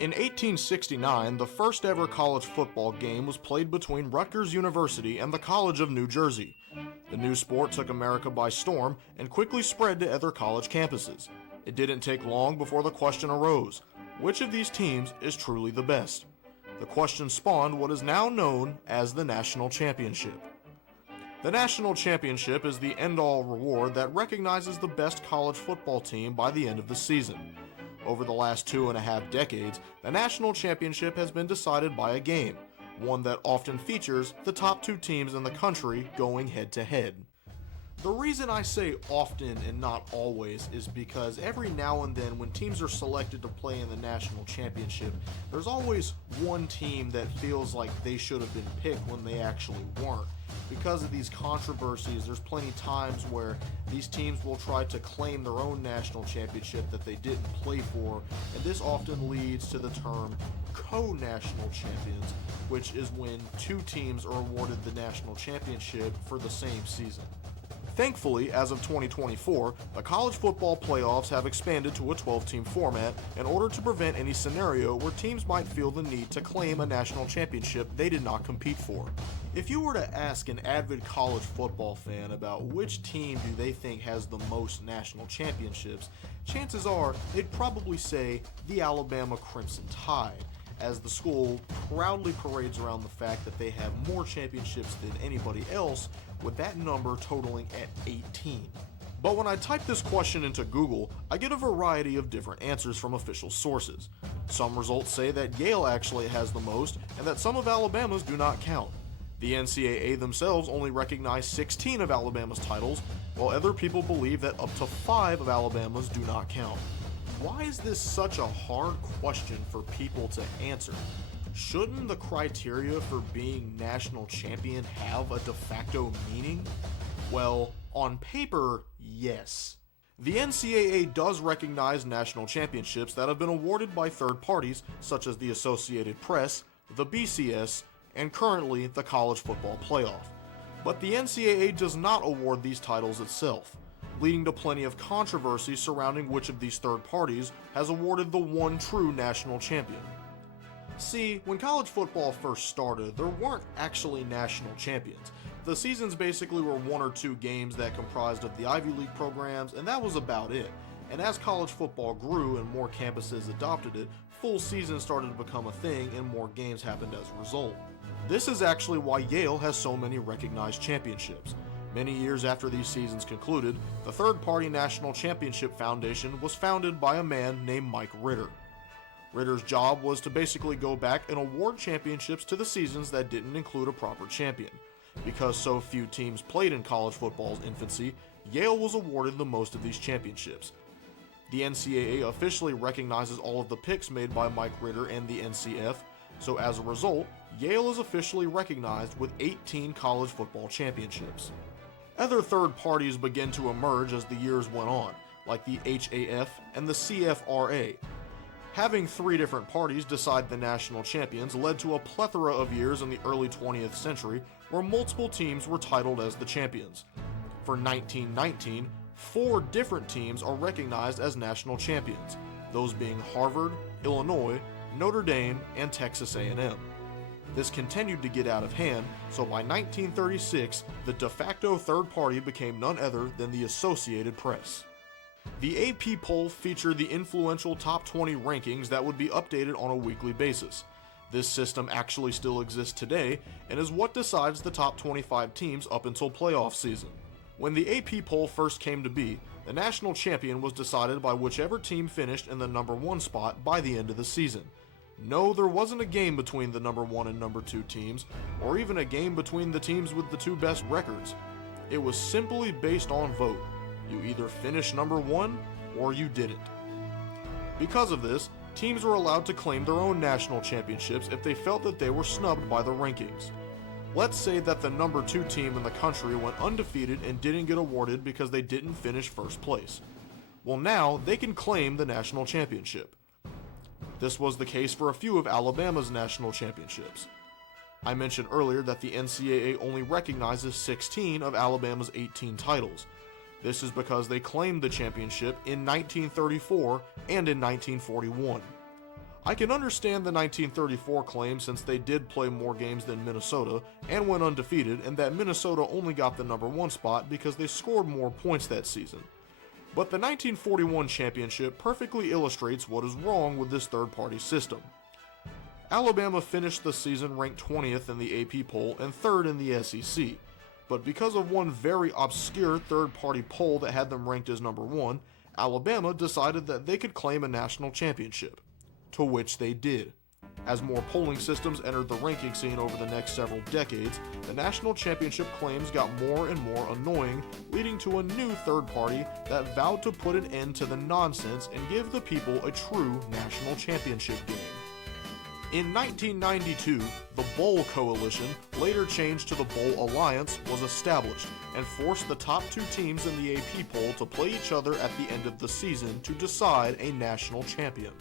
In 1869, the first ever college football game was played between Rutgers University and the College of New Jersey. The new sport took America by storm and quickly spread to other college campuses. It didn't take long before the question arose, which of these teams is truly the best? The question spawned what is now known as the National Championship. The National Championship is the end-all reward that recognizes the best college football team by the end of the season. Over the last 2.5 decades, the National Championship has been decided by a game, one that often features the top two teams in the country going head-to-head. The reason I say often and not always is because every now and then when teams are selected to play in the National Championship, there's always one team that feels like they should have been picked when they actually weren't. Because of these controversies, there's plenty times where these teams will try to claim their own national championship that they didn't play for, and this often leads to the term co-national champions, which is when two teams are awarded the national championship for the same season. Thankfully, as of 2024, the college football playoffs have expanded to a 12-team format in order to prevent any scenario where teams might feel the need to claim a national championship they did not compete for. If you were to ask an avid college football fan about which team do they think has the most national championships, chances are they'd probably say the Alabama Crimson Tide, as the school proudly parades around the fact that they have more championships than anybody else, with that number totaling at 18. But when I type this question into Google, I get a variety of different answers from official sources. Some results say that Yale actually has the most, and that some of Alabama's do not count. The NCAA themselves only recognize 16 of Alabama's titles, while other people believe that up to 5 of Alabama's do not count. Why is this such a hard question for people to answer? Shouldn't the criteria for being national champion have a de facto meaning? Well, on paper, yes. The NCAA does recognize national championships that have been awarded by third parties such as the Associated Press, the BCS, and currently the College Football Playoff. But the NCAA does not award these titles itself, leading to plenty of controversy surrounding which of these third parties has awarded the one true national champion. See, when college football first started, there weren't actually national champions. The seasons basically were 1 or 2 games that comprised of the Ivy League programs, and that was about it. And as college football grew and more campuses adopted it, full seasons started to become a thing and more games happened as a result. This is actually why Yale has so many recognized championships. Many years after these seasons concluded, the third-party National Championship Foundation was founded by a man named Mike Ritter. Ritter's job was to basically go back and award championships to the seasons that didn't include a proper champion. Because so few teams played in college football's infancy, Yale was awarded the most of these championships. The NCAA officially recognizes all of the picks made by Mike Ritter and the NCF, so as a result, Yale is officially recognized with 18 college football championships. Other third parties began to emerge as the years went on, like the HAF and the CFRA. Having 3 different parties decide the national champions led to a plethora of years in the early 20th century where multiple teams were titled as the champions. For 1919, 4 different teams are recognized as national champions, those being Harvard, Illinois, Notre Dame, and Texas A&M. This continued to get out of hand, so by 1936, the de facto third party became none other than the Associated Press. The AP poll featured the influential top 20 rankings that would be updated on a weekly basis. This system actually still exists today and is what decides the top 25 teams up until playoff season. When the AP poll first came to be, the national champion was decided by whichever team finished in the number 1 spot by the end of the season. No, there wasn't a game between the number 1 and number 2 teams, or even a game between the teams with the 2 best records. It was simply based on vote. You either finished number 1 or you didn't. Because of this, teams were allowed to claim their own national championships if they felt that they were snubbed by the rankings. Let's say that the number 2 team in the country went undefeated and didn't get awarded because they didn't finish first place. Well, now they can claim the national championship. This was the case for a few of Alabama's national championships. I mentioned earlier that the NCAA only recognizes 16 of Alabama's 18 titles. This is because they claimed the championship in 1934 and in 1941. I can understand the 1934 claim since they did play more games than Minnesota and went undefeated, and that Minnesota only got the #1 spot because they scored more points that season. But the 1941 championship perfectly illustrates what is wrong with this third-party system. Alabama finished the season ranked 20th in the AP poll and 3rd in the SEC, but because of one very obscure third-party poll that had them ranked as #1, Alabama decided that they could claim a national championship, to which they did. As more polling systems entered the ranking scene over the next several decades, the national championship claims got more and more annoying, leading to a new third party that vowed to put an end to the nonsense and give the people a true national championship game. In 1992, the Bowl Coalition, later changed to the Bowl Alliance, was established and forced the top 2 teams in the AP poll to play each other at the end of the season to decide a national champion.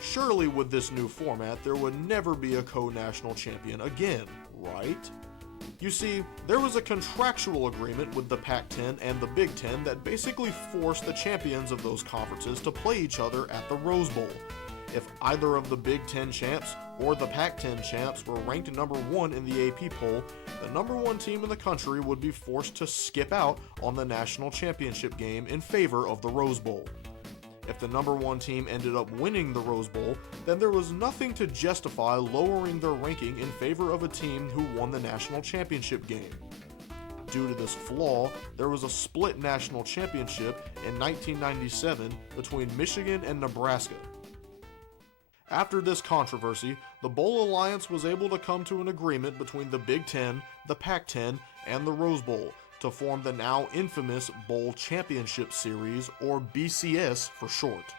Surely with this new format, there would never be a co-national champion again, right? You see, there was a contractual agreement with the Pac-10 and the Big Ten that basically forced the champions of those conferences to play each other at the Rose Bowl. If either of the Big Ten champs or the Pac-10 champs were ranked #1 in the AP poll, the #1 team in the country would be forced to skip out on the national championship game in favor of the Rose Bowl. If the #1 team ended up winning the Rose Bowl, then there was nothing to justify lowering their ranking in favor of a team who won the national championship game. Due to this flaw, there was a split national championship in 1997 between Michigan and Nebraska. After this controversy, the Bowl Alliance was able to come to an agreement between the Big Ten, the Pac-10, and the Rose Bowl to form the now infamous Bowl Championship Series, or BCS for short.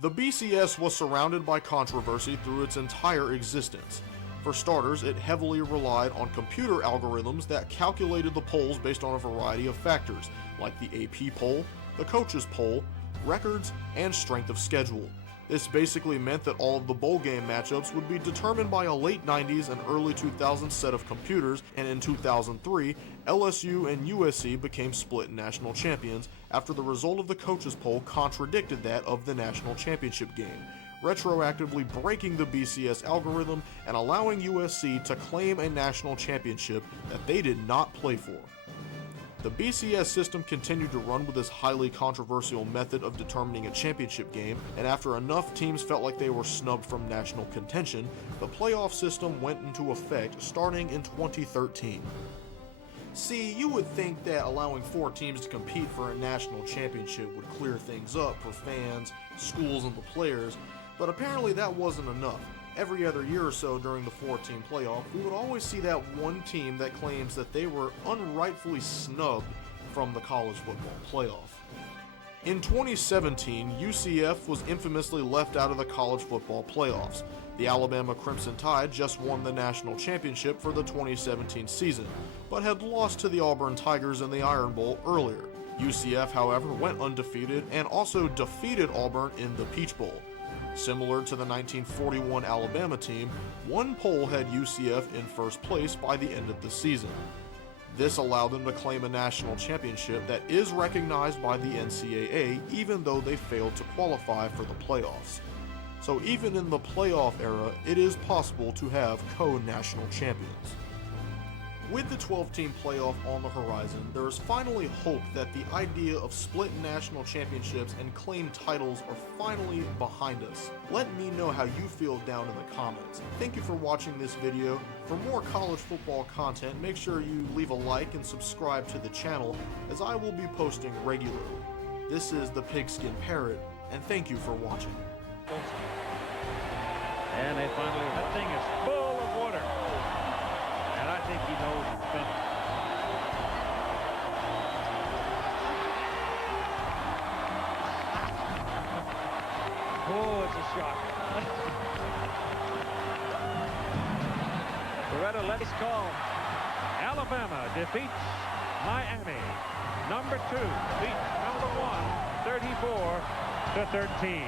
The BCS was surrounded by controversy through its entire existence. For starters, it heavily relied on computer algorithms that calculated the polls based on a variety of factors, like the AP poll, the coaches poll, records, and strength of schedule. This basically meant that all of the bowl game matchups would be determined by a late 90s and early 2000s set of computers, and in 2003, LSU and USC became split national champions after the result of the coaches poll contradicted that of the national championship game, retroactively breaking the BCS algorithm and allowing USC to claim a national championship that they did not play for. The BCS system continued to run with this highly controversial method of determining a championship game, and after enough teams felt like they were snubbed from national contention, the playoff system went into effect starting in 2013. See, you would think that allowing 4 teams to compete for a national championship would clear things up for fans, schools, and the players, but apparently that wasn't enough. Every other year or so during the 4-team playoff, we would always see that one team that claims that they were unrightfully snubbed from the college football playoff. In 2017, UCF was infamously left out of the college football playoffs. The Alabama Crimson Tide just won the national championship for the 2017 season, but had lost to the Auburn Tigers in the Iron Bowl earlier. UCF, however, went undefeated and also defeated Auburn in the Peach Bowl. Similar to the 1941 Alabama team, one poll had UCF in first place by the end of the season. This allowed them to claim a national championship that is recognized by the NCAA even though they failed to qualify for the playoffs. So even in the playoff era, it is possible to have co-national champions. With the 12-team playoff on the horizon, there is finally hope that the idea of split national championships and claimed titles are finally behind us. Let me know how you feel down in the comments. Thank you for watching this video. For more college football content, make sure you leave a like and subscribe to the channel, as I will be posting regularly. This is the Pigskin Parrot, and thank you for watching. And they finally, that thing is full of water. And I think he knows it's finished. Oh, it's a shock. Loretta Letty's call. Alabama defeats Miami. Number 2 beats number 1, 34-13.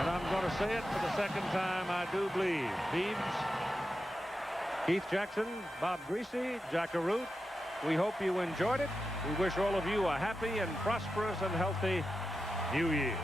And I'm going to say it for the second time, I do believe. Beebs, Keith Jackson, Bob Greasy, Jack Arute, we hope you enjoyed it. We wish all of you a happy and prosperous and healthy New Year.